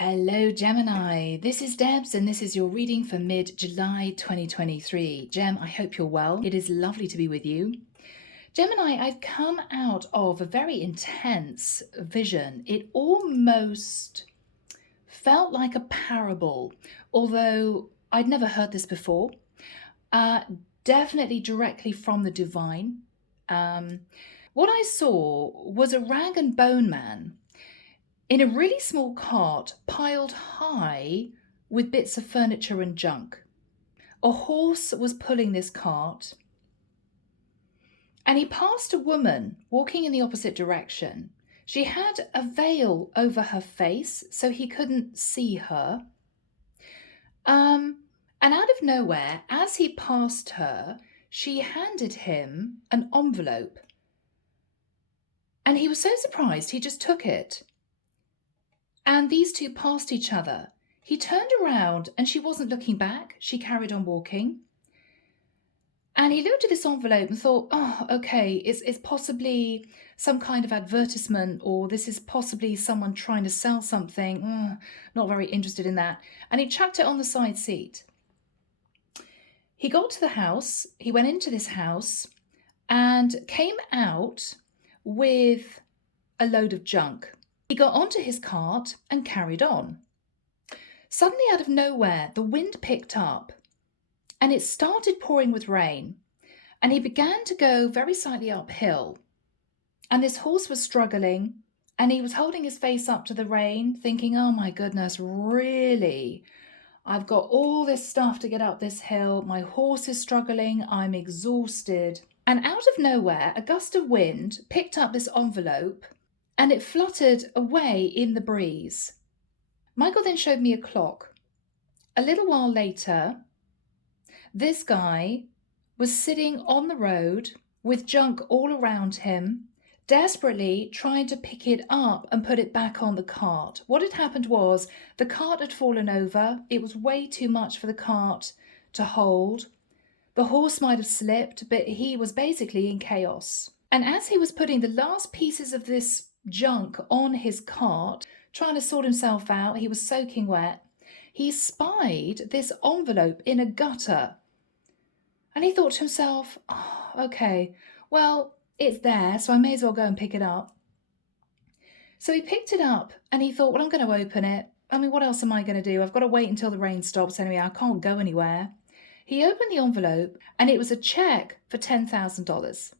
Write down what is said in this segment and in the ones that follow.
Hello, Gemini. This is Debs, and this is your reading for mid-July 2023. Gem, I hope you're well. It is lovely to be with you. Gemini, I've come out of a very intense vision. It almost felt like a parable, although I'd never heard this before. Definitely directly from the divine. What I saw was a rag and bone man in a really small cart piled high with bits of furniture and junk. A horse was pulling this cart, and he passed a woman walking in the opposite direction. She had a veil over her face, so he couldn't see her. And out of nowhere, as he passed her, she handed him an envelope. And he was so surprised, he just took it. And these two passed each other. He turned around and she wasn't looking back. She carried on walking. And he looked at this envelope and thought, oh, okay, it's possibly some kind of advertisement, or this is possibly someone trying to sell something. Not very interested in that. And he chucked it on the side seat. He got to the house. He went into this house and came out with a load of junk. He got onto his cart and carried on. Suddenly, out of nowhere, the wind picked up and it started pouring with rain, and he began to go very slightly uphill. And this horse was struggling, and he was holding his face up to the rain, thinking, oh my goodness, really? I've got all this stuff to get up this hill. My horse is struggling. I'm exhausted. And out of nowhere, a gust of wind picked up this envelope and it fluttered away in the breeze. Michael then showed me a clock. A little while later, this guy was sitting on the road with junk all around him, desperately trying to pick it up and put it back on the cart. What had happened was the cart had fallen over. It was way too much for the cart to hold. The horse might have slipped, but he was basically in chaos. And as he was putting the last pieces of this junk on his cart, trying to sort himself out, he was soaking wet, he spied this envelope in a gutter. And he thought to himself, oh, okay, well, it's there, so I may as well go and pick it up. So he picked it up and he thought, well, I'm going to open it. I mean, what else am I going to do? I've got to wait until the rain stops anyway. I can't go anywhere. He opened the envelope and it was a check for $10,000.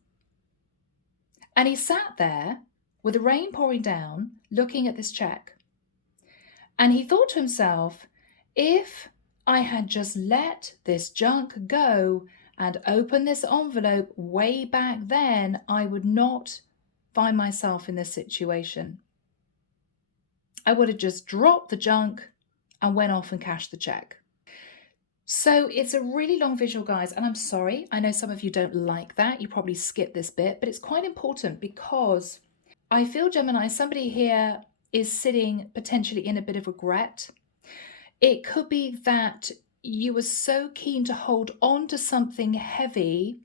And he sat there with the rain pouring down, looking at this check. And he thought to himself, if I had just let this junk go and opened this envelope way back then, I would not find myself in this situation. I would have just dropped the junk and went off and cashed the check. So it's a really long visual, guys, and I'm sorry. I know some of you don't like that. You probably skip this bit, but it's quite important because I feel, Gemini, somebody here is sitting potentially in a bit of regret. It could be that you were so keen to hold on to something heavy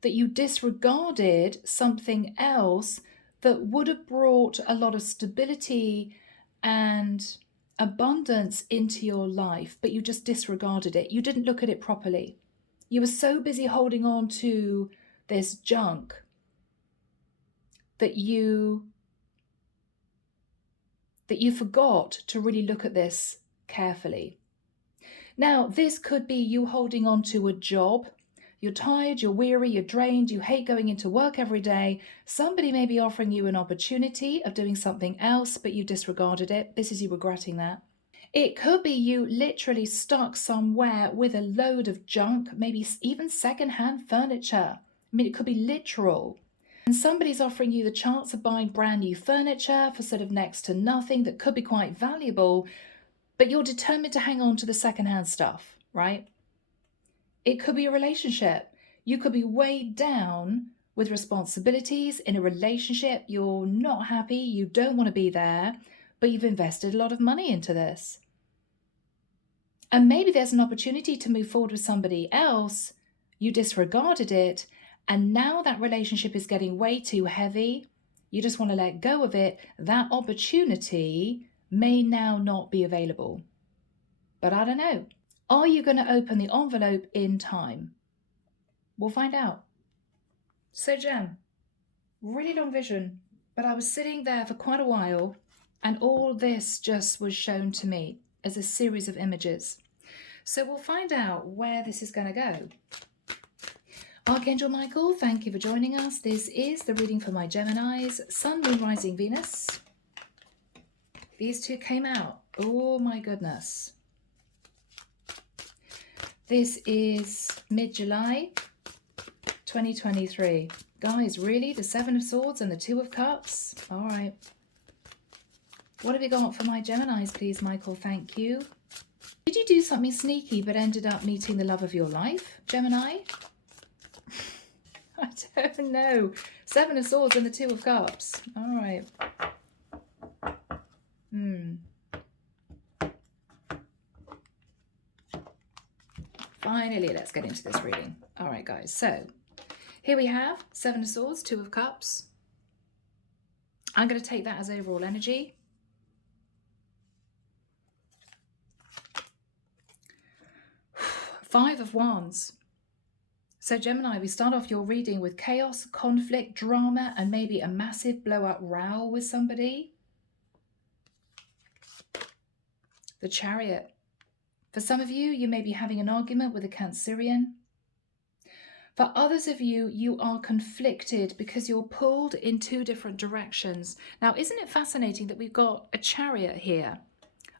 that you disregarded something else that would have brought a lot of stability and abundance into your life, but you just disregarded it. You didn't look at it properly. You were so busy holding on to this junk that you forgot to really look at this carefully. Now, this could be you holding on to a job. You're tired, you're weary, you're drained, you hate going into work every day. Somebody may be offering you an opportunity of doing something else, but you disregarded it. This is you regretting that. It could be you literally stuck somewhere with a load of junk, maybe even secondhand furniture. I mean, it could be literal. And somebody's offering you the chance of buying brand new furniture for sort of next to nothing that could be quite valuable, but you're determined to hang on to the secondhand stuff, right? It could be a relationship. You could be weighed down with responsibilities in a relationship. You're not happy. You don't want to be there, but you've invested a lot of money into this. And maybe there's an opportunity to move forward with somebody else. You disregarded it. And now that relationship is getting way too heavy. You just want to let go of it. That opportunity may now not be available. But I don't know. Are you going to open the envelope in time? We'll find out. So Gem, really long vision, but I was sitting there for quite a while and all this just was shown to me as a series of images. So we'll find out where this is going to go. Archangel Michael, thank you for joining us. This is the reading for my Geminis, Sun, Moon, Rising, Venus. These two came out. Oh my goodness. This is mid-July 2023. Guys, really? The Seven of Swords and the Two of Cups? All right. What have you got for my Geminis, please, Michael? Thank you. Did you do something sneaky but ended up meeting the love of your life, Gemini? I don't know. Seven of Swords and the Two of Cups. All right. Finally, let's get into this reading. All right, guys. So here we have Seven of Swords, Two of Cups. I'm going to take that as overall energy. Five of Wands. So Gemini, we start off your reading with chaos, conflict, drama, and maybe a massive blow-up row with somebody. The Chariot. For some of you, you may be having an argument with a Cancerian. For others of you, you are conflicted because you're pulled in two different directions. Now, isn't it fascinating that we've got a Chariot here?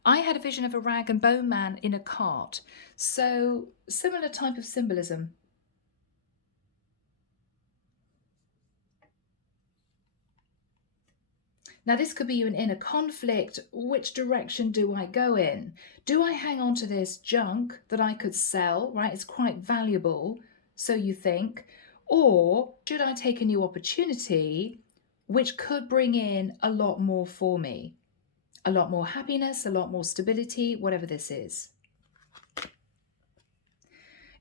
I had a vision of a rag and bone man in a cart. So, similar type of symbolism. Now, this could be you in a conflict. Which direction do I go in? Do I hang on to this junk that I could sell, right? It's quite valuable, so you think. Or should I take a new opportunity which could bring in a lot more for me? A lot more happiness, a lot more stability, whatever this is.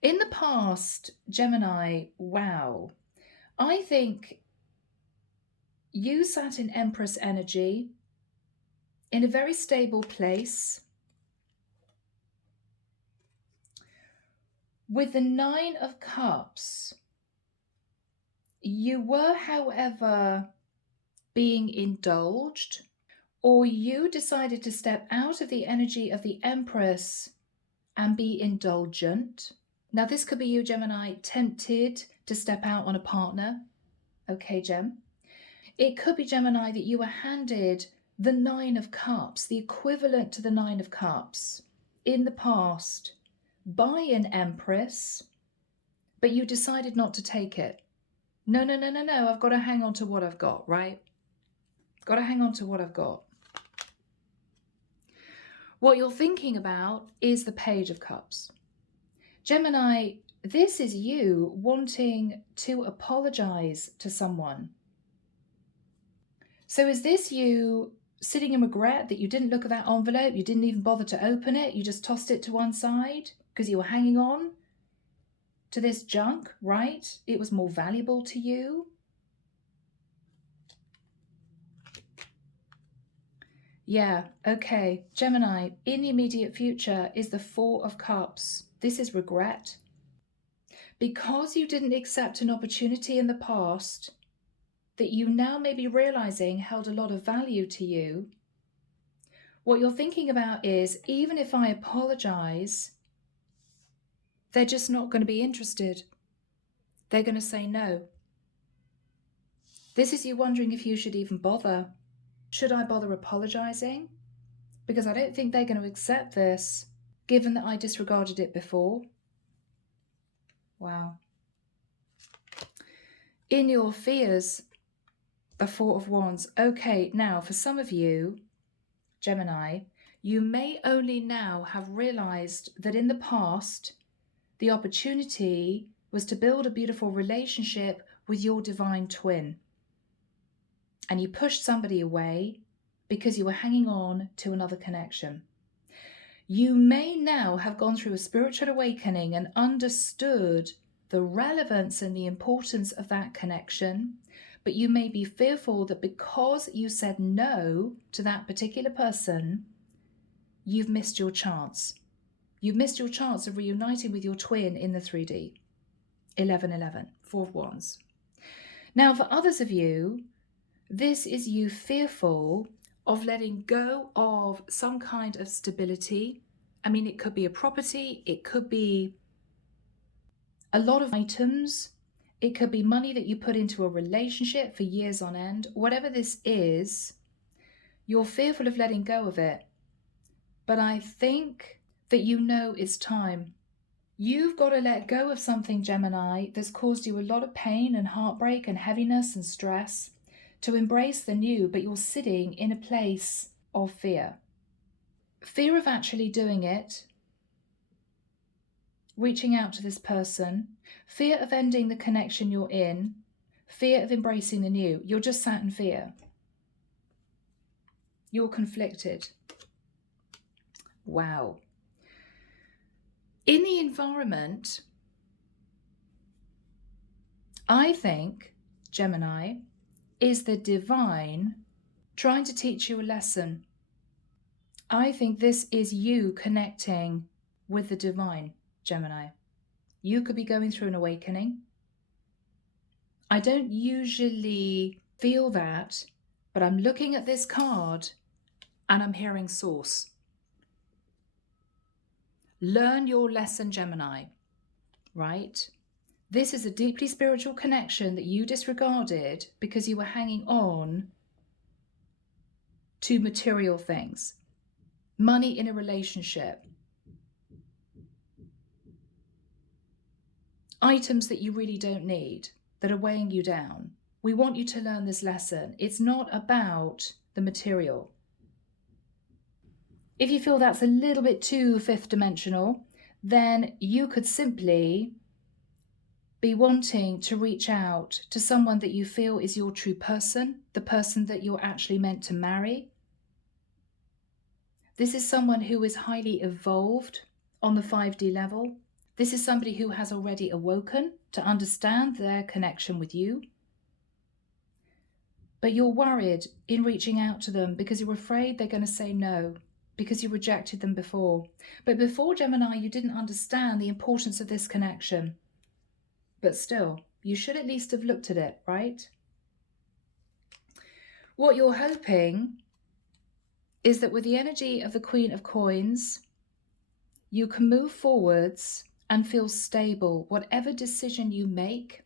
In the past, Gemini, wow, I think you sat in Empress energy in a very stable place. With the Nine of Cups, you were, however, being indulged, or you decided to step out of the energy of the Empress and be indulgent. Now, this could be you, Gemini, tempted to step out on a partner. Okay, Gem. It could be, Gemini, that you were handed the Nine of Cups, the equivalent to the Nine of Cups in the past by an Empress, but you decided not to take it. No, I've got to hang on to what I've got, right? Got to hang on to what I've got. What you're thinking about is the Page of Cups. Gemini, this is you wanting to apologize to someone. So is this you sitting in regret that you didn't look at that envelope, you didn't even bother to open it, you just tossed it to one side because you were hanging on to this junk, right? It was more valuable to you. Yeah, okay. Gemini, in the immediate future is the Four of Cups. This is regret. Because you didn't accept an opportunity in the past that you now may be realizing held a lot of value to you, what you're thinking about is, even if I apologize, they're just not going to be interested. They're going to say no. This is you wondering if you should even bother. Should I bother apologizing? Because I don't think they're going to accept this, given that I disregarded it before. Wow. In your fears, a Four of Wands. Okay, now for some of you, Gemini, you may only now have realized that in the past, the opportunity was to build a beautiful relationship with your divine twin. And you pushed somebody away because you were hanging on to another connection. You may now have gone through a spiritual awakening and understood the relevance and the importance of that connection, but you may be fearful that because you said no to that particular person, you've missed your chance. You've missed your chance of reuniting with your twin in the 3D. 1111, Four of Wands. Now, for others of you, this is you fearful of letting go of some kind of stability. I mean, it could be a property, it could be a lot of items, it could be money that you put into a relationship for years on end. Whatever this is, you're fearful of letting go of it. But I think that you know it's time. You've got to let go of something, Gemini, that's caused you a lot of pain and heartbreak and heaviness and stress, to embrace the new, but you're sitting in a place of fear. Fear of actually doing it, reaching out to this person, fear of ending the connection you're in, fear of embracing the new. You're just sat in fear. You're conflicted. Wow. In the environment, I think, Gemini, is the divine trying to teach you a lesson. I think this is you connecting with the divine, Gemini. You could be going through an awakening. I don't usually feel that, but I'm looking at this card and I'm hearing source. Learn your lesson, Gemini, right? This is a deeply spiritual connection that you disregarded because you were hanging on to material things. Money in a relationship. Items that you really don't need, that are weighing you down. We want you to learn this lesson. It's not about the material. If you feel that's a little bit too fifth dimensional, then you could simply be wanting to reach out to someone that you feel is your true person, the person that you're actually meant to marry. This is someone who is highly evolved on the 5D level. This is somebody who has already awoken to understand their connection with you. But you're worried in reaching out to them because you're afraid they're going to say no, because you rejected them before. But before, Gemini, you didn't understand the importance of this connection. But still, you should at least have looked at it, right? What you're hoping is that with the energy of the Queen of Coins, you can move forwards and feel stable, whatever decision you make.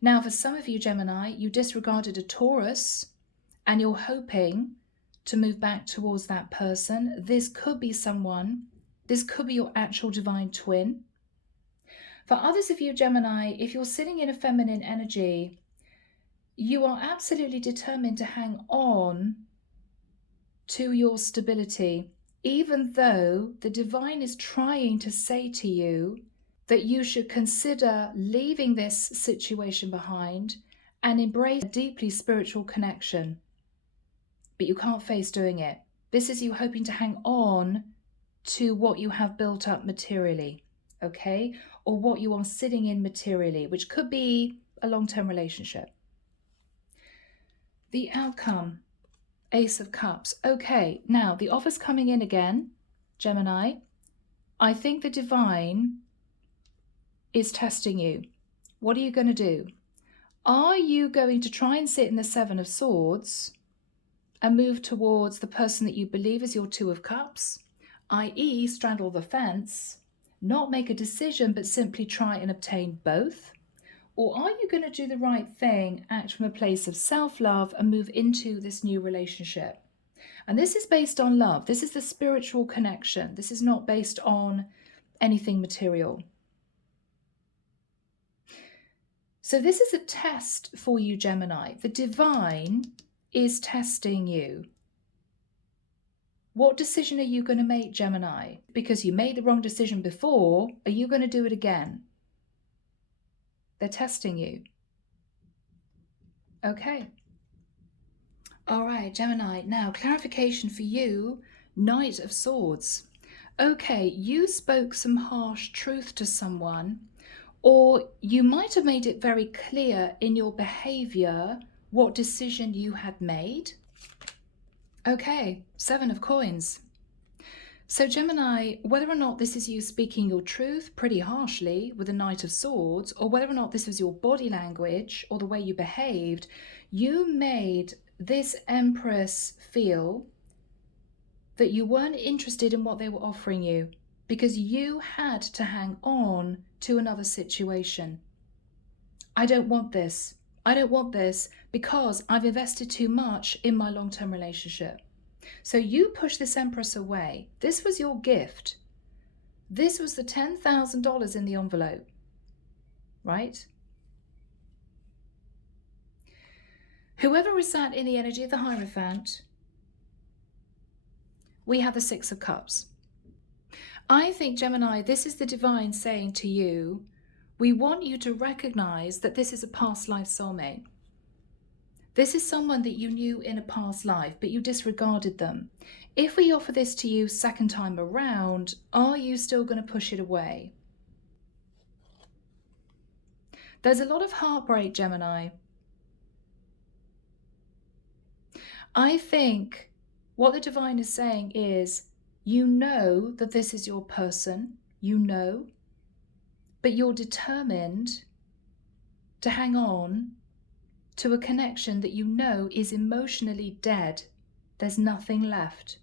Now, for some of you, Gemini, you disregarded a Taurus and you're hoping to move back towards that person. This could be someone, this could be your actual divine twin. For others of you, Gemini, if you're sitting in a feminine energy, you are absolutely determined to hang on to your stability, even though the divine is trying to say to you that you should consider leaving this situation behind and embrace a deeply spiritual connection. But you can't face doing it. This is you hoping to hang on to what you have built up materially, okay? Or what you are sitting in materially, which could be a long-term relationship. The outcome, Ace of Cups. Okay, now the offer's coming in again, Gemini. I think the divine is testing you. What are you going to do? Are you going to try and sit in the Seven of Swords and move towards the person that you believe is your Two of Cups, i.e. straddle the fence, not make a decision, but simply try and obtain both? Or are you going to do the right thing, act from a place of self-love and move into this new relationship? And this is based on love. This is the spiritual connection. This is not based on anything material. So this is a test for you, Gemini. The divine is testing you. What decision are you going to make, Gemini? Because you made the wrong decision before, are you going to do it again? They're testing you. Okay. All right, Gemini. Now, clarification for you, Knight of Swords. Okay, you spoke some harsh truth to someone, or you might have made it very clear in your behavior what decision you had made. Okay, 7 of coins. So Gemini, whether or not this is you speaking your truth pretty harshly with the Knight of Swords, or whether or not this was your body language or the way you behaved, you made this Empress feel that you weren't interested in what they were offering you because you had to hang on to another situation. I don't want this. I don't want this because I've invested too much in my long-term relationship. So you push this Empress away. This was your gift. This was the $10,000 in the envelope, right? Whoever is sat in the energy of the Hierophant, we have the 6 of Cups. I think, Gemini, this is the divine saying to you, we want you to recognize that this is a past life soulmate. This is someone that you knew in a past life, but you disregarded them. If we offer this to you second time around, are you still going to push it away? There's a lot of heartbreak, Gemini. I think what the divine is saying is, you know that this is your person, you know, but you're determined to hang on to a connection that you know is emotionally dead. There's nothing left.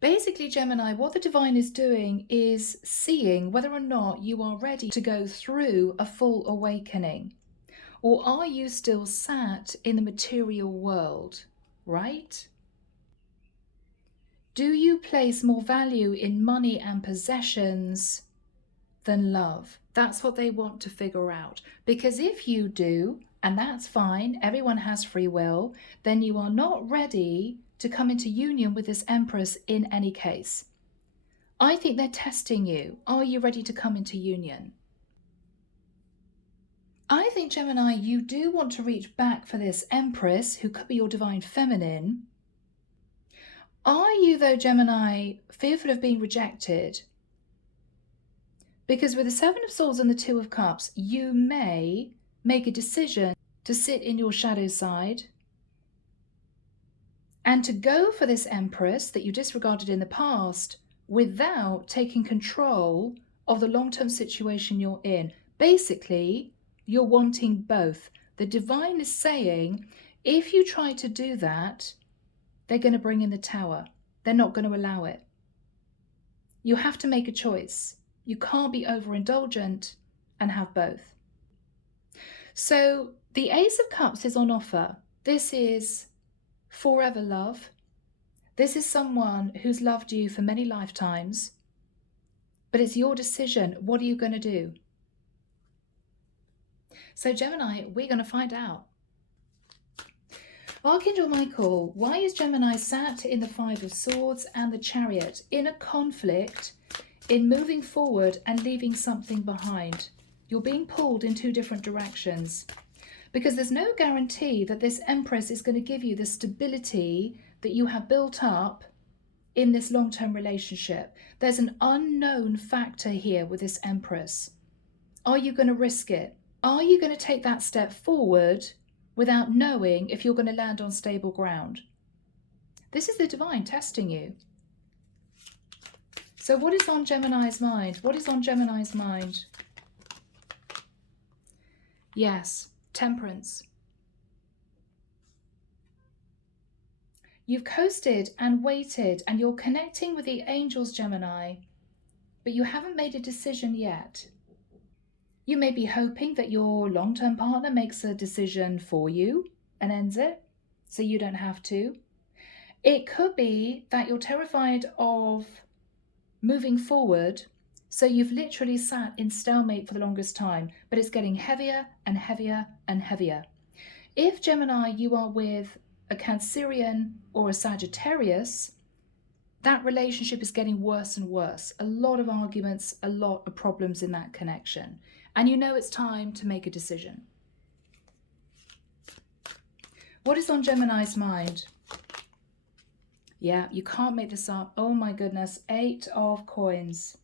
Basically, Gemini, what the divine is doing is seeing whether or not you are ready to go through a full awakening. Or are you still sat in the material world, right? Do you place more value in money and possessions than love? That's what they want to figure out. Because if you do, and that's fine, everyone has free will, then you are not ready to come into union with this Empress in any case. I think they're testing you. Are you ready to come into union? I think, Gemini, you do want to reach back for this Empress, who could be your divine feminine. Are you, though, Gemini, fearful of being rejected? Because with the 7 of Swords and the 2 of Cups, you may make a decision to sit in your shadow side and to go for this Empress that you disregarded in the past without taking control of the long-term situation you're in. Basically, you're wanting both. The divine is saying, if you try to do that, they're going to bring in the Tower. They're not going to allow it. You have to make a choice. You can't be overindulgent and have both. So the Ace of Cups is on offer. This is forever love. This is someone who's loved you for many lifetimes, but it's your decision. What are you going to do? So Gemini, we're going to find out. Archangel Michael, why is Gemini sat in the 5 of Swords and the Chariot in a conflict in moving forward and leaving something behind? You're being pulled in 2 different directions because there's no guarantee that this Empress is going to give you the stability that you have built up in this long-term relationship. There's an unknown factor here with this Empress. Are you going to risk it? Are you going to take that step forward without knowing if you're going to land on stable ground? This is the divine testing you. So what is on Gemini's mind? What is on Gemini's mind? Yes, Temperance. You've coasted and waited and you're connecting with the angels, Gemini, but you haven't made a decision yet. You may be hoping that your long-term partner makes a decision for you and ends it, so you don't have to. It could be that you're terrified of moving forward, so you've literally sat in stalemate for the longest time, but it's getting heavier and heavier and heavier. If, Gemini, you are with a Cancerian or a Sagittarius, that relationship is getting worse and worse. A lot of arguments, a lot of problems in that connection. And you know it's time to make a decision. What is on Gemini's mind? Yeah, you can't make this up. Oh my goodness, 8 of coins.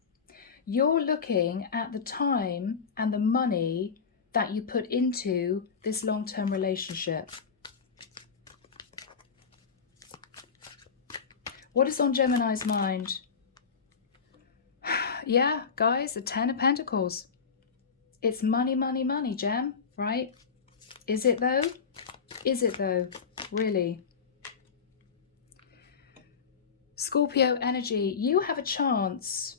You're looking at the time and the money that you put into this long-term relationship. What is on Gemini's mind? Yeah, guys, the Ten of Pentacles. It's money, money, money, Gem, right? Is it though? Is it though? Really? Scorpio energy, you have a chance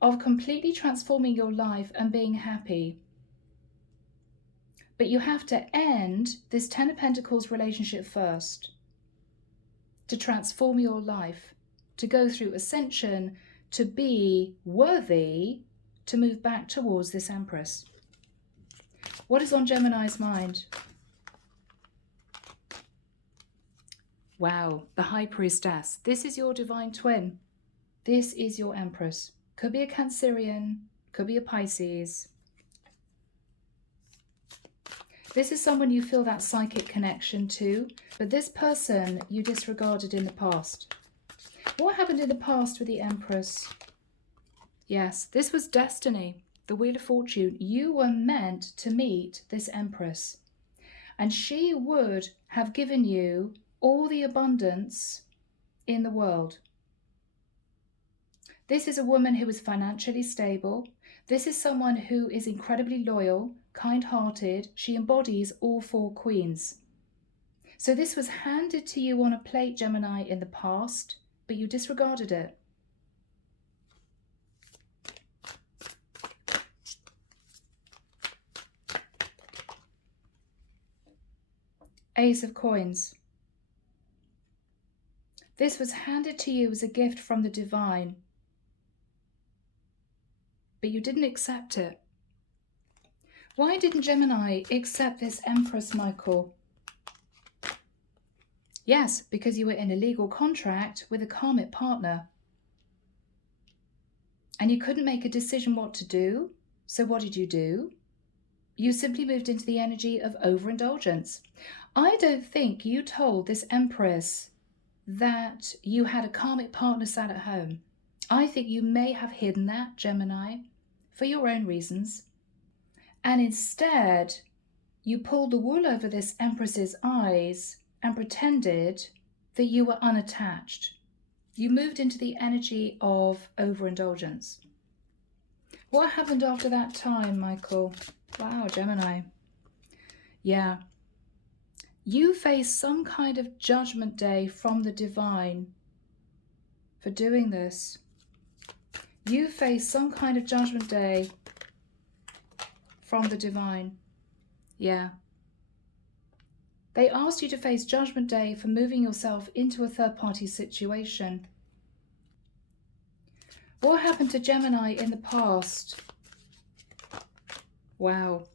of completely transforming your life and being happy. But you have to end this Ten of Pentacles relationship first to transform your life, to go through ascension, to be worthy to move back towards this Empress. What is on Gemini's mind? Wow, the High Priestess. This is your divine twin. This is your Empress. Could be a Cancerian, could be a Pisces. This is someone you feel that psychic connection to, but this person you disregarded in the past. What happened in the past with the Empress? Yes, this was destiny, the Wheel of Fortune. You were meant to meet this Empress, and she would have given you all the abundance in the world. This is a woman who is financially stable. This is someone who is incredibly loyal, kind-hearted. She embodies all four queens. So this was handed to you on a plate, Gemini, in the past, but you disregarded it. Ace of Coins. This was handed to you as a gift from the divine, but you didn't accept it. Why didn't Gemini accept this Empress, Michael? Yes, because you were in a legal contract with a karmic partner. And you couldn't make a decision what to do. So what did you do? You simply moved into the energy of overindulgence. I don't think you told this Empress that you had a karmic partner sat at home. I think you may have hidden that, Gemini, for your own reasons. And instead, you pulled the wool over this Empress's eyes and pretended that you were unattached. You moved into the energy of overindulgence. What happened after that time, Michael? Wow, Gemini. Yeah. You face some kind of judgment day from the divine for doing this. You face some kind of judgment day from the divine. Yeah. They asked you to face judgment day for moving yourself into a third-party situation. What happened to Gemini in the past? Wow.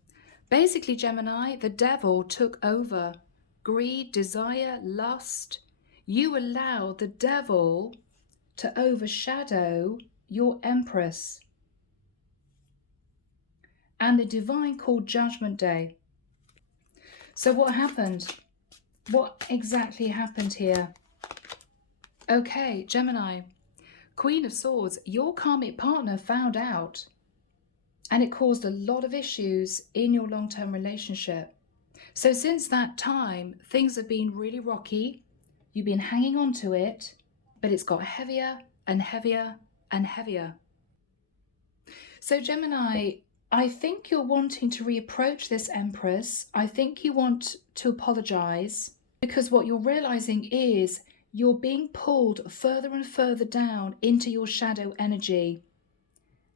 Basically, Gemini, the devil took over. Greed, desire, lust. You allowed the devil to overshadow your Empress. And the divine called Judgment Day. So what happened? What exactly happened here? Okay, Gemini, Queen of Swords, your karmic partner found out, and it caused a lot of issues in your long-term relationship. So since that time, things have been really rocky. You've been hanging on to it, but it's got heavier and heavier and heavier. So Gemini, I think you're wanting to reapproach this Empress. I think you want to apologize, because what you're realizing is you're being pulled further and further down into your shadow energy.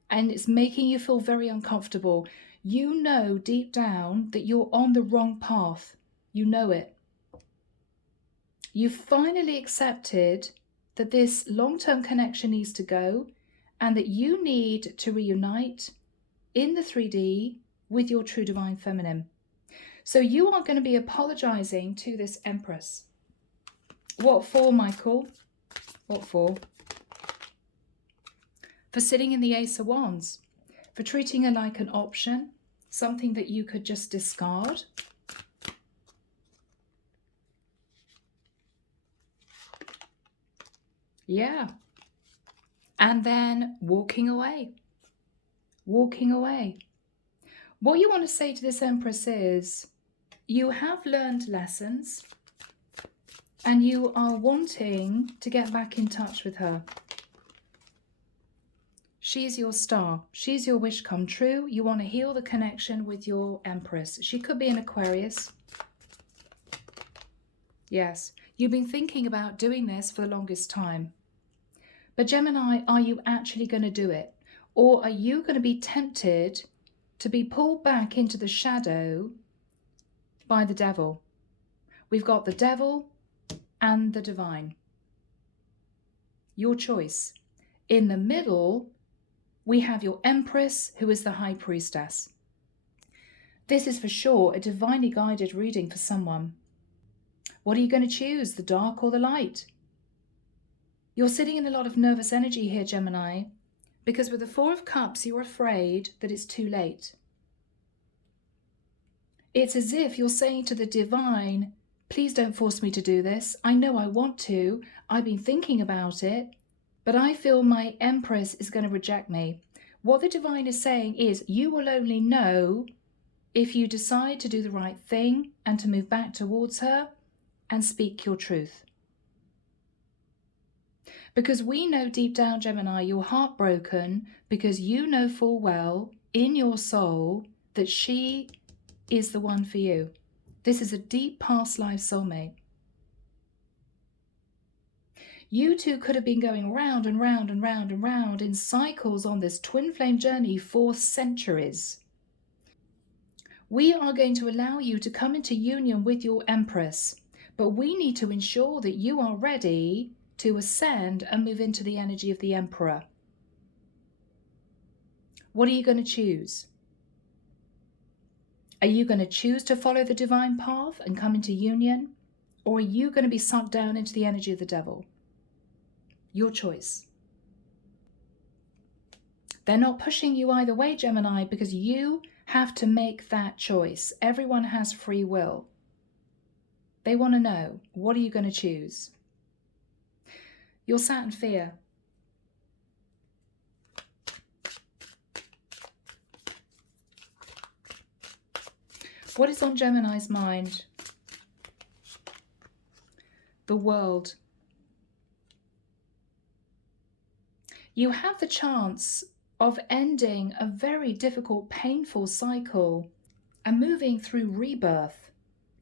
And it's making you feel very uncomfortable. You know deep down that you're on the wrong path. You know it. You've finally accepted that this long-term connection needs to go and that you need to reunite in the 3D with your true divine feminine. So you are going to be apologizing to this Empress. What for, Michael? What for? For sitting in the Ace of Wands, for treating her like an option, something that you could just discard. Yeah. And then walking away. Walking away. What you want to say to this Empress is, you have learned lessons and you are wanting to get back in touch with her. She's your star. She's your wish come true. You want to heal the connection with your Empress. She could be an Aquarius. Yes, you've been thinking about doing this for the longest time. But Gemini, are you actually going to do it? Or are you going to be tempted to be pulled back into the shadow by the devil? We've got the devil and the divine. Your choice. In the middle, we have your Empress, who is the High Priestess. This is for sure a divinely guided reading for someone. What are you going to choose, the dark or the light? You're sitting in a lot of nervous energy here, Gemini, because with the Four of Cups, you're afraid that it's too late. It's as if you're saying to the divine, please don't force me to do this. I know I want to. I've been thinking about it, but I feel my Empress is going to reject me. What the divine is saying is, you will only know if you decide to do the right thing and to move back towards her and speak your truth. Because we know deep down, Gemini, you're heartbroken because you know full well in your soul that she is the one for you. This is a deep past life soulmate. You two could have been going round and round and round and round in cycles on this twin flame journey for centuries. We are going to allow you to come into union with your Empress, but we need to ensure that you are ready to ascend and move into the energy of the Emperor. What are you going to choose? Are you going to choose to follow the divine path and come into union? Or are you going to be sunk down into the energy of the devil? Your choice. They're not pushing you either way, Gemini, because you have to make that choice. Everyone has free will. They want to know, what are you going to choose? You're sat in fear. What is on Gemini's mind? The world. You have the chance of ending a very difficult, painful cycle and moving through rebirth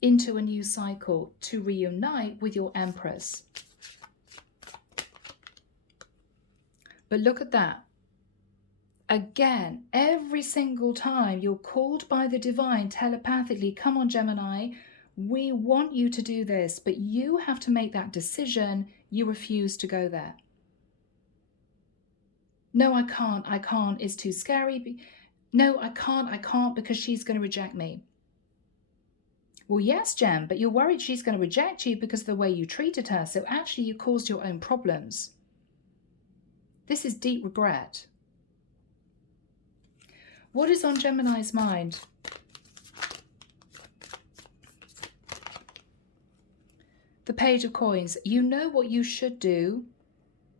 into a new cycle to reunite with your Empress. But look at that. Again, every single time you're called by the divine telepathically, come on, Gemini, we want you to do this, but you have to make that decision. You refuse to go there. No, I can't, it's too scary. No, I can't because she's going to reject me. Well, yes, Gem, but you're worried she's going to reject you because of the way you treated her, so actually you caused your own problems. This is deep regret. What is on Gemini's mind? The Page of Coins. You know what you should do,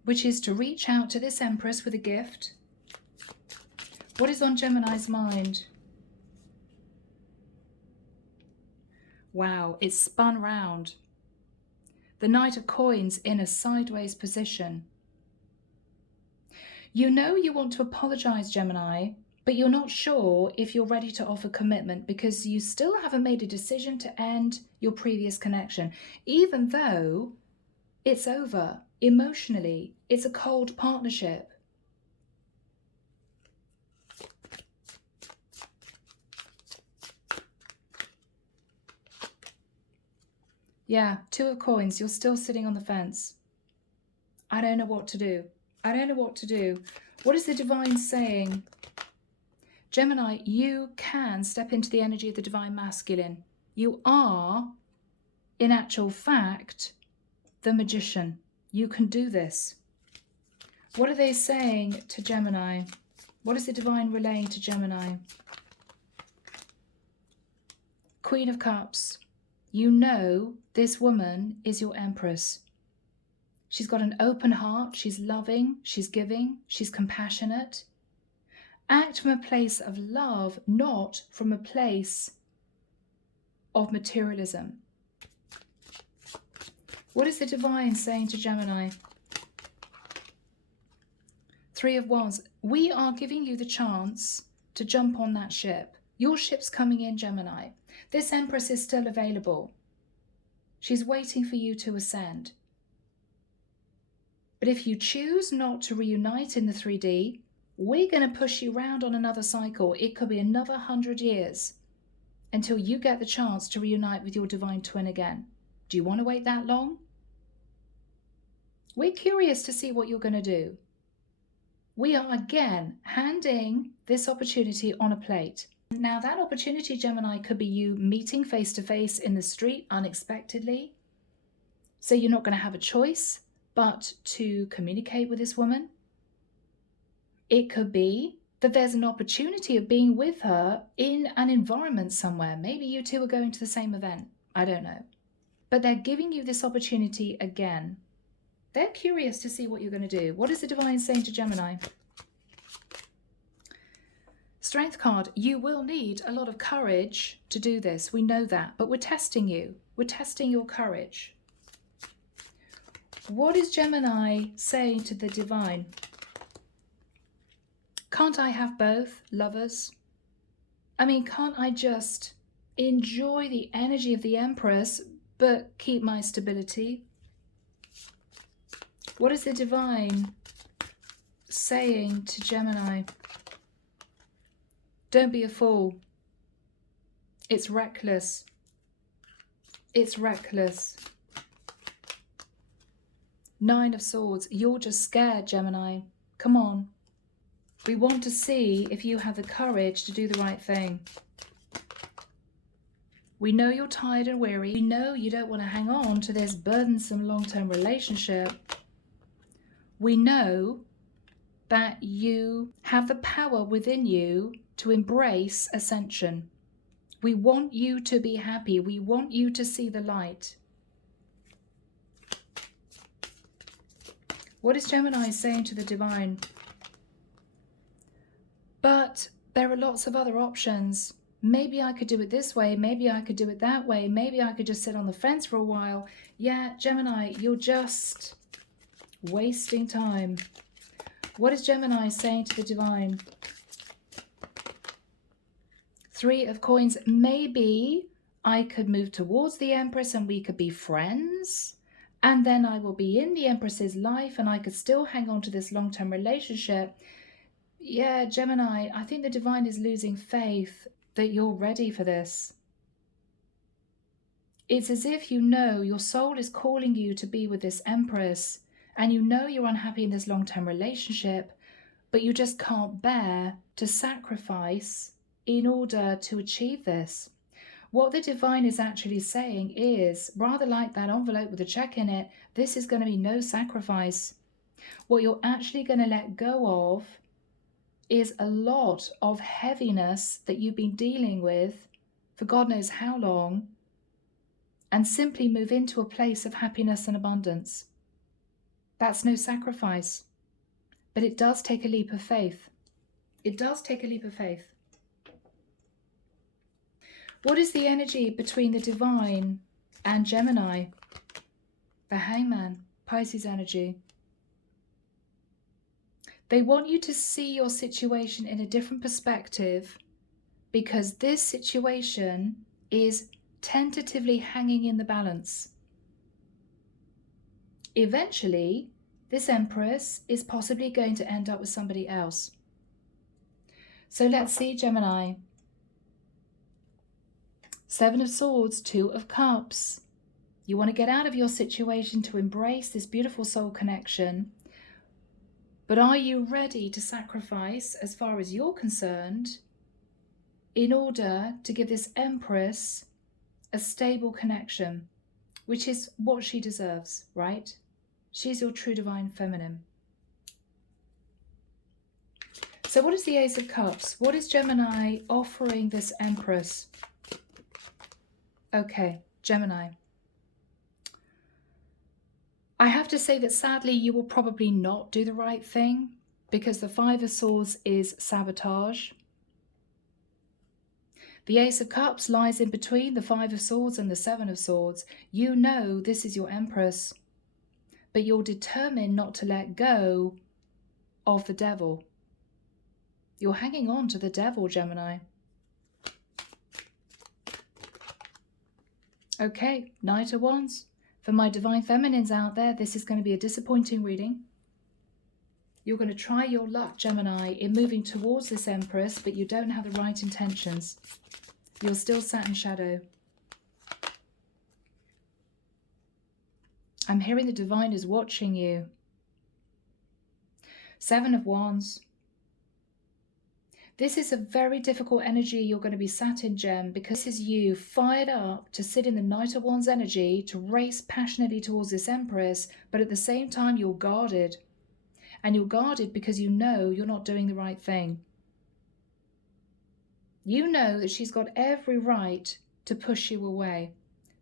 which is to reach out to this Empress with a gift. What is on Gemini's mind? Wow, it's spun round. The Knight of Coins in a sideways position. You know you want to apologize, Gemini, but you're not sure if you're ready to offer commitment because you still haven't made a decision to end your previous connection, even though it's over. Emotionally, it's a cold partnership. Yeah, Two of Coins, you're still sitting on the fence. I don't know what to do. I don't know what to do. What is the divine saying? Gemini, you can step into the energy of the divine masculine. You are, in actual fact, the magician. You can do this. What are they saying to Gemini? What is the divine relaying to Gemini? Queen of Cups. You know this woman is your Empress. She's got an open heart. She's loving. She's giving. She's compassionate. Act from a place of love, not from a place of materialism. What is the divine saying to Gemini? Three of Wands. We are giving you the chance to jump on that ship. Your ship's coming in, Gemini. This Empress is still available. She's waiting for you to ascend. But if you choose not to reunite in the 3D, we're going to push you round on another cycle. It could be another 100 years until you get the chance to reunite with your divine twin again. Do you want to wait that long? We're curious to see what you're going to do. We are again handing this opportunity on a plate. Now that opportunity, Gemini, could be you meeting face to face in the street unexpectedly. So you're not going to have a choice but to communicate with this woman. It could be that there's an opportunity of being with her in an environment somewhere. Maybe you two are going to the same event. I don't know. But they're giving you this opportunity again. They're curious to see what you're going to do. What is the divine saying to Gemini? Strength card. You will need a lot of courage to do this. We know that. But we're testing you. We're testing your courage. What is Gemini saying to the divine? Can't I have both, lovers? I mean, can't I just enjoy the energy of the Empress, but keep my stability? What is the divine saying to Gemini? Don't be a fool. It's reckless. It's reckless. Nine of Swords. You're just scared, Gemini. Come on. We want to see if you have the courage to do the right thing. We know you're tired and weary. We know you don't want to hang on to this burdensome long-term relationship. We know that you have the power within you to embrace ascension. We want you to be happy. We want you to see the light. What is Gemini saying to the divine? But there are lots of other options. Maybe I could do it this way. Maybe I could do it that way. Maybe I could just sit on the fence for a while. Yeah, Gemini, you're just wasting time. What is Gemini saying to the divine? Three of Coins. Maybe I could move towards the Empress and we could be friends. And then I will be in the Empress's life and I could still hang on to this long-term relationship. Yeah, Gemini, I think the divine is losing faith that you're ready for this. It's as if you know your soul is calling you to be with this Empress and you know you're unhappy in this long-term relationship, but you just can't bear to sacrifice in order to achieve this. What the divine is actually saying is, rather like that envelope with a check in it, this is going to be no sacrifice. What you're actually going to let go of is a lot of heaviness that you've been dealing with for God knows how long, and simply move into a place of happiness and abundance. That's no sacrifice, but it does take a leap of faith. It does take a leap of faith. What is the energy between the divine and Gemini? The Hangman, Pisces energy. They want you to see your situation in a different perspective because this situation is tentatively hanging in the balance. Eventually, this Empress is possibly going to end up with somebody else. So let's see, Gemini. Seven of Swords, Two of Cups. You want to get out of your situation to embrace this beautiful soul connection. But are you ready to sacrifice, as far as you're concerned, in order to give this Empress a stable connection, which is what she deserves, right? She's your true divine feminine. So what is the Ace of Cups? What is Gemini offering this Empress? Okay, Gemini. I have to say that sadly you will probably not do the right thing. because the Five of Swords is sabotage. The Ace of Cups lies in between the Five of Swords and the Seven of Swords. You know this is your Empress, but you're determined not to let go of the Devil. You're hanging on to the Devil, Gemini. Okay, Knight of Wands. For my Divine Feminines out there, this is going to be a disappointing reading. You're going to try your luck, Gemini, in moving towards this Empress, but you don't have the right intentions. You're still sat in shadow. I'm hearing the Divine is watching you. Seven of Wands. This is a very difficult energy you're going to be sat in, Gem, because this is you fired up to sit in the Knight of Wands energy, to race passionately towards this Empress, but at the same time you're guarded. And you're guarded because you know you're not doing the right thing. You know that she's got every right to push you away,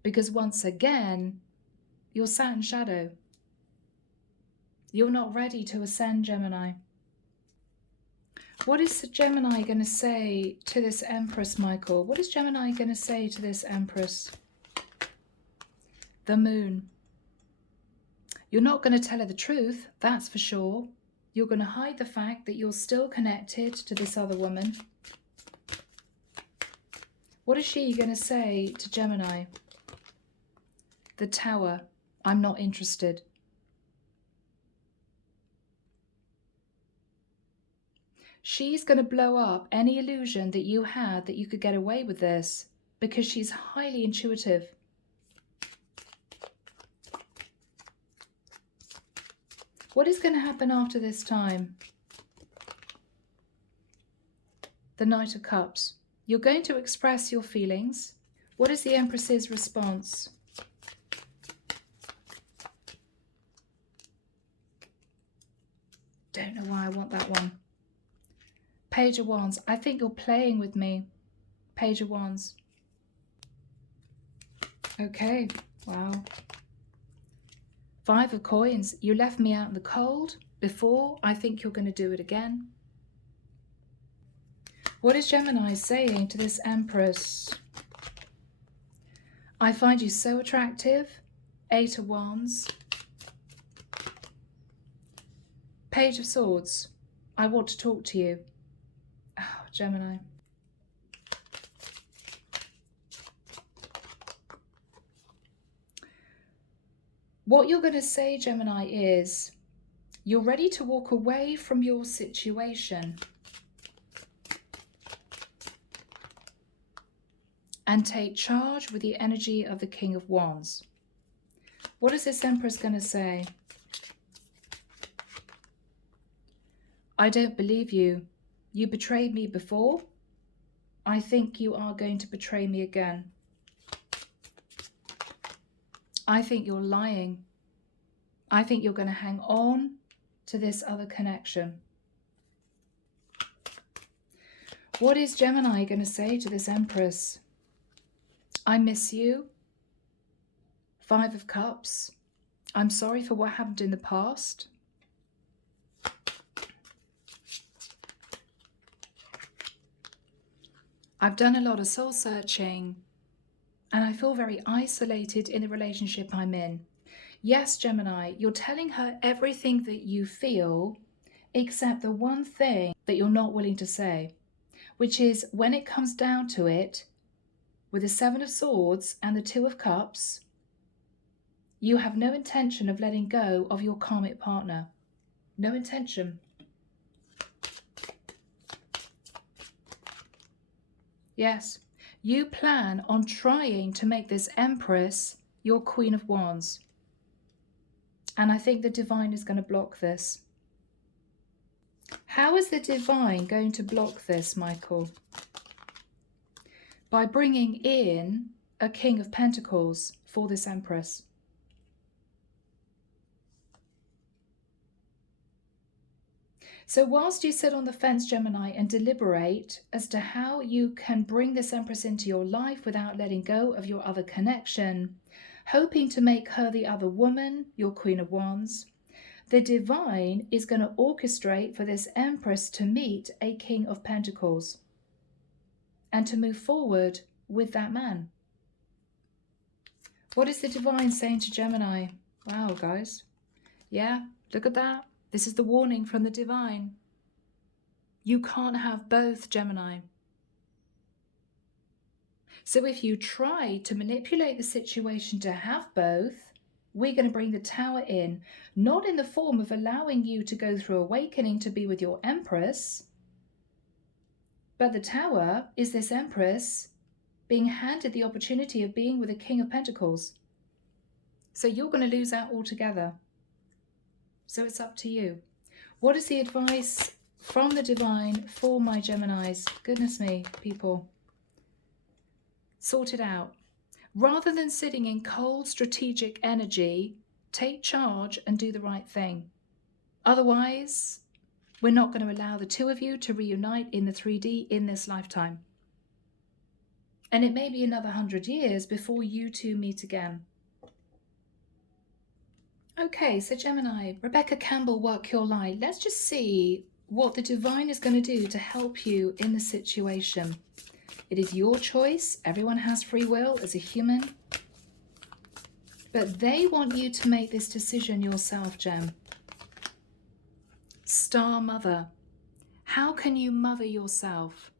because once again, you're sat in shadow. You're not ready to ascend, Gemini. What is the Gemini going to say to this Empress, Michael? What is Gemini going to say to this Empress? The Moon. You're not going to tell her the truth, that's for sure. You're going to hide the fact that you're still connected to this other woman. What is she going to say to Gemini? The Tower. I'm not interested. She's going to blow up any illusion that you had that you could get away with this, because she's highly intuitive. What is going to happen after this time? The Knight of Cups. You're going to express your feelings. What is the Empress's response? Don't know why I want that one. Page of Wands. I think you're playing with me. Page of Wands. Okay. Wow. Five of Coins. You left me out in the cold before. I think you're going to do it again. What is Gemini saying to this Empress? I find you so attractive. Eight of Wands. Page of Swords. I want to talk to you. Oh, Gemini. What you're going to say, Gemini, is you're ready to walk away from your situation and take charge with the energy of the King of Wands. What is this Empress going to say? I don't believe you. You betrayed me before. I think you are going to betray me again. I think you're lying. I think you're going to hang on to this other connection. What is Gemini going to say to this Empress? I miss you. Five of Cups. I'm sorry for what happened in the past. I've done a lot of soul searching and I feel very isolated in the relationship I'm in. Yes, Gemini, you're telling her everything that you feel except the one thing that you're not willing to say, which is when it comes down to it, with the Seven of Swords and the Two of Cups, you have no intention of letting go of your karmic partner. No intention. Yes, you plan on trying to make this Empress your Queen of Wands. And I think the Divine is going to block this. How is the Divine going to block this, Michael? By bringing in a King of Pentacles for this Empress. So whilst you sit on the fence, Gemini, and deliberate as to how you can bring this Empress into your life without letting go of your other connection, hoping to make her the other woman, your Queen of Wands, The divine is going to orchestrate for this Empress to meet a King of Pentacles and to move forward with that man. What is the divine saying to Gemini? Wow, guys. Yeah, look at that. This is the warning from the divine. You can't have both, Gemini. So if you try to manipulate the situation to have both, we're going to bring the Tower in, not in the form of allowing you to go through awakening to be with your Empress, but the Tower is this Empress being handed the opportunity of being with a King of Pentacles. So you're going to lose out altogether. So it's up to you. What is the advice from the divine for my Geminis? Goodness me, people. Sort it out. Rather than sitting in cold strategic energy, take charge and do the right thing. Otherwise, we're not going to allow the two of you to reunite in the 3D in this lifetime. And it may be another 100 years before you two meet again. Okay, so Gemini, Rebecca Campbell, Work Your Light. Let's just see what the divine is going to do to help you in the situation. It is your choice. Everyone has free will as a human. But they want you to make this decision yourself, Gem. Star Mother. How can you mother yourself?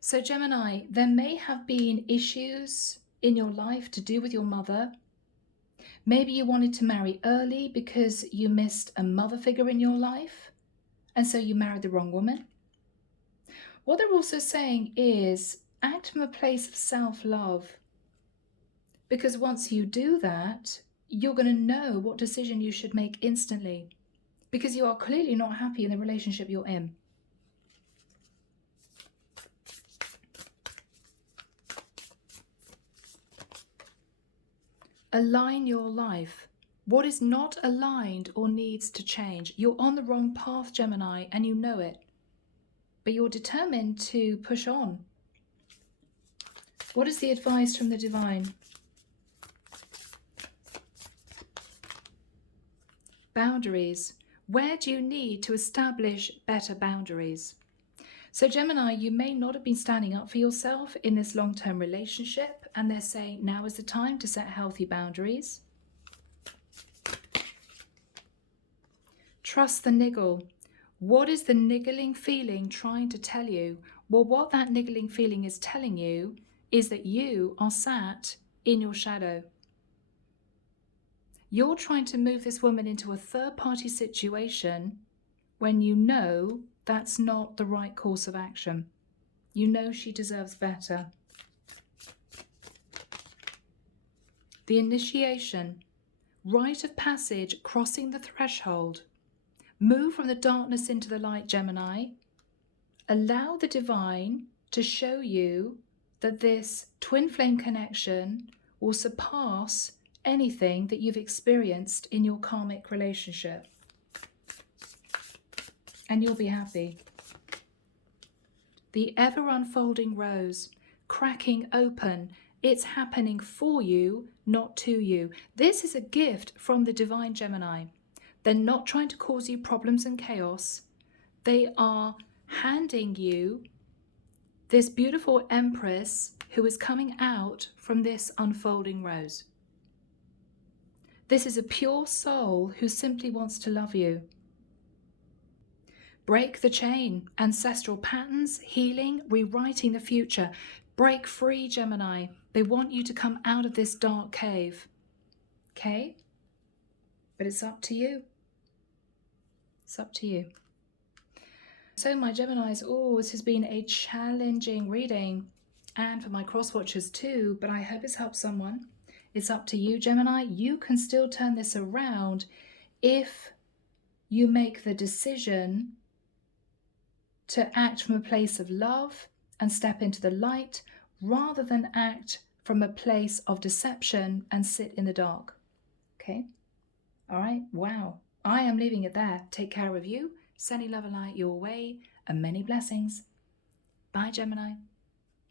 So Gemini, there may have been issues in your life to do with your mother. Maybe you wanted to marry early because you missed a mother figure in your life, and so you married the wrong woman. What they're also saying is act from a place of self-love, because once you do that, you're going to know what decision you should make instantly, because you are clearly not happy in the relationship you're in. Align your life. What is not aligned or needs to change? You're on the wrong path, Gemini, and you know it. But you're determined to push on. What is the advice from the divine? Boundaries. Where do you need to establish better boundaries? So Gemini, you may not have been standing up for yourself in this long-term relationship, and they're saying now is the time to set healthy boundaries. Trust the niggle. What is the niggling feeling trying to tell you? Well, what that niggling feeling is telling you is that you are sat in your shadow. You're trying to move this woman into a third-party situation when you know that's not the right course of action. You know she deserves better. The initiation, rite of passage, crossing the threshold. Move from the darkness into the light, Gemini. Allow the divine to show you that this twin flame connection will surpass anything that you've experienced in your karmic relationship. And you'll be happy. The ever unfolding rose, cracking open. It's happening for you, not to you. This is a gift from the divine, Gemini. They're not trying to cause you problems and chaos. They are handing you this beautiful Empress who is coming out from this unfolding rose. This is a pure soul who simply wants to love you. Break the chain, ancestral patterns, healing, rewriting the future. Break free, Gemini. They want you to come out of this dark cave. Okay? But it's up to you. It's up to you. So my Geminis, this has been a challenging reading, and for my cross watchers too, but I hope it's helped someone. It's up to you, Gemini. You can still turn this around if you make the decision to act from a place of love and step into the light, rather than act from a place of deception and sit in the dark. Okay? All right? Wow. I am leaving it there. Take care of you. Sending love and light your way, and many blessings. Bye, Gemini.